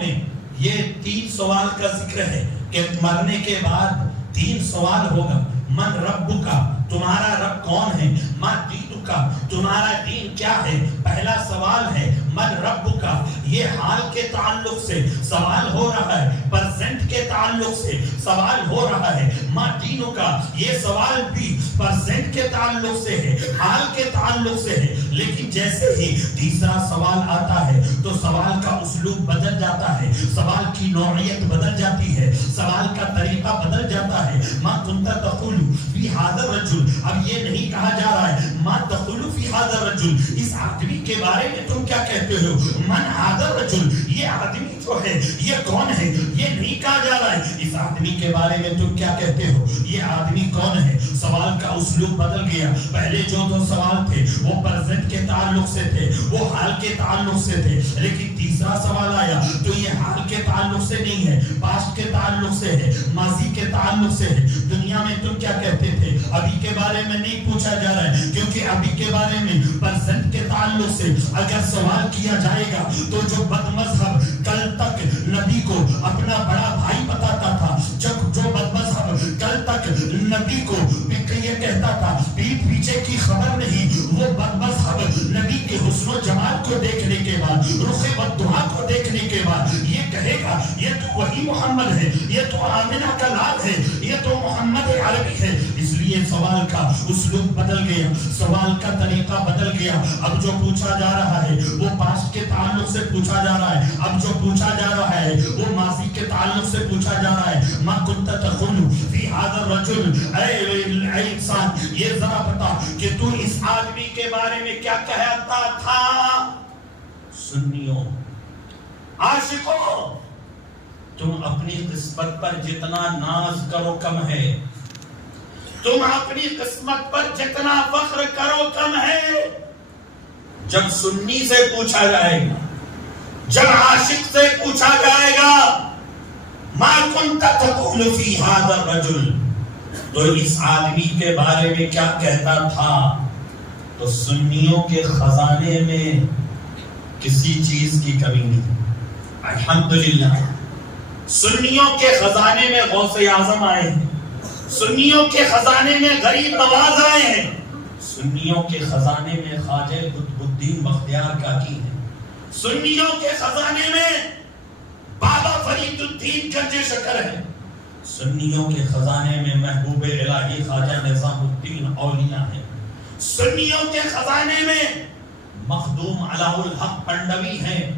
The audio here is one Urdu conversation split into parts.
میں یہ 3 سوال کا ذکر ہے کہ مرنے کے بعد 3 سوال ہوگا. من رب کا، تمہارا رب کون ہے؟ ما دین کا، تمہارا دین کیا ہے؟ پہلا سوال ہے من رب کا، یہ حال کے تعلق سے سوال ہو رہا ہے، پرزنٹ کے تعلق سے سوال ہو رہا ہے. ما دین کا، یہ سوال بھی پرزنٹ کے تعلق سے ہے، حال کے تعلق سے ہے. لیکن جیسے ہی تیسرا سوال آتا ہے تو سوال کا اسلوب بدل جاتا ہے، سوال کی نوعیت بدل جاتی ہے، سوال کا طریقہ بدل جاتا ہے. ما کنت تقول فی ھذا الرجل، اب یہ نہیں کہا جا رہا ہے ما تقول فی ھذا الرجل، اس آدمی کے بارے میں تم کیا کہتے ہو؟ من ھذا الرجل، یہ آدمی جو ہے یہ کون ہے؟ یہ نہیں کہا جا رہا ہے اس آدمی کے بارے میں تم کیا کہتے ہو، یہ آدمی کون ہے. سوال کا اسلوب بدل گیا. پہلے جو 2 سوال تھے وہ پرزنٹ کے تعلق سے تھے، وہ حال کے تعلق سے تھے. لیکن تیسرا سوال آیا تو یہ حال کے تعلق سے نہیں ہے، پاسٹ کے تعلق سے ہے، ماضی کے تعلق سے ہے. دنیا میں تم کیا کہتے تھے؟ ابھی کے بارے میں نہیں پوچھا جا رہا ہے، کیونکہ ابھی کے بارے میں پرزنٹ کے تعلق سے اگر سوال کیا جائے گا تو جو بد مذہب کل تک نبی کو اپنا بڑا بھائی بتاتا تھا، جو بد مذہب کل تک نبی کو یہ کہتا تھا پیٹھ پیچھے کی خبر نہیں، وہ بد مذہب نبی کے حسن و جمال کو دیکھنے کے بعد، رخ بددعا کو دیکھنے کے بعد یہ کہے گا یہ تو وہی محمد ہے، یہ تو آمنہ کا لال ہے، یہ تو محمد عربی ہے. اس لیے سوال کا اسلوب بدل گیا، سوال کا طریقہ بدل گیا. اب جو پوچھا جا رہا ہے وہ پاسٹ کے تعلق سے پوچھا جا رہا ہے، اب جو پوچھا جا رہا ہے وہ ماضی کے تعلق سے پوچھا جا رہا ہے. ما کنت تقول فی ھذا الرجل، اے انسان یہ ذرا بتا کہ تو اس آدمی کے بارے میں کیا کہتا تھا. سنیوں، عاشقوں، تم اپنی قسمت پر جتنا ناز کرو کم ہے، تم اپنی قسمت پر جتنا فخر کرو کم ہے. جب سنی سے پوچھا جائے گا، جب عاشق سے پوچھا جائے گا ما کنت تقول فی ھذا الرجل، تو اس آدمی کے بارے میں کیا کہتا تھا، تو سنیوں کے خزانے میں کسی چیز کی کمی نہیں. الحمدللہ سنیوں کے خزانے میں غوث اعظم آئے ہیں، سنیوں کے خزانے میں غریب نواز آئے ہیں، سنیوں کے خزانے میں خواجہ قطب الدین بختیار کاکی ہیں، سنیوں کے خزانے میں بابا فرید الدین گنج شکر ہے، سنیوں کے خزانے میں محبوب الہی خواجہ نظام الدین اولیاء ہیں، سنیوں کے خزانے میں مخدوم علاء الحق پنڈوی ہیں،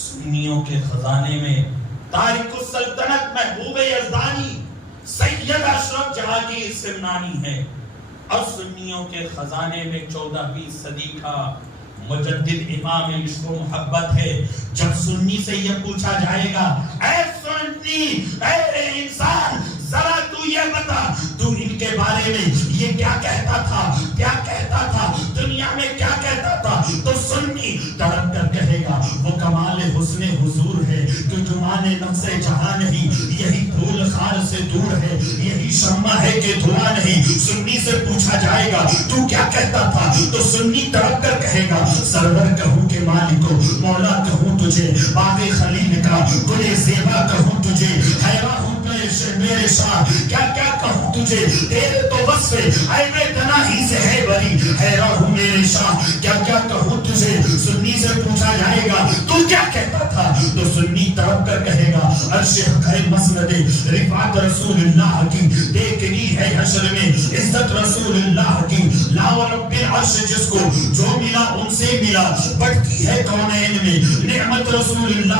سنیوں کے خزانے میں تارک السلطنت محبوب یزدانی سید اشرف جہانگیر سمنانی ہے، اور سنیوں کے خزانے میں 14ویں صدی کا مجدد امام عشق و محبت ہے. جب سنی سے یہ پوچھا جائے گا اے سنی، اے انسان ذرا تو یہ بتا تو ان کے بارے میں یہ کیا کہتا تھا، کیا کہتا تھا، دنیا میں کیا کہتا تھا، تو سنی تڑپ کر کہے گا وہ کمال حسن حضور ہے تو جمان نفس جہاں نہیں، یہی پھول خار سے دور ہے، یہی شمع ہے کہ دھواں نہیں. سنی سے پوچھا جائے گا تو کیا کہتا تھا، تو سنی تڑپ کر کہے گا سرور کہوں کہ مالکو، مولا کہوں تجھے، باغ خلیل کا گل زیبا کہوں تجھے، حیران ہوں میرے شاہ کیا کیا کہوں تجھے، تیرے تو وصف عیب تناہی سے ہے بری، حیران ہوں میرے شاہ کیا کیا کہوں تجھے. سنی سے پوچھا جائے گا تو کیا کہتا تھا، تو سنی تڑپ کر کہے گا عرش حق مسند رفعت رسول اللہ کی دیکھنی ہے حشر میں، عزت رسول اللہ کی لا ورب العرش جس کو جو ملا ان سے ملا، بڑھتی ہے کونین میں نعمت رسول اللہ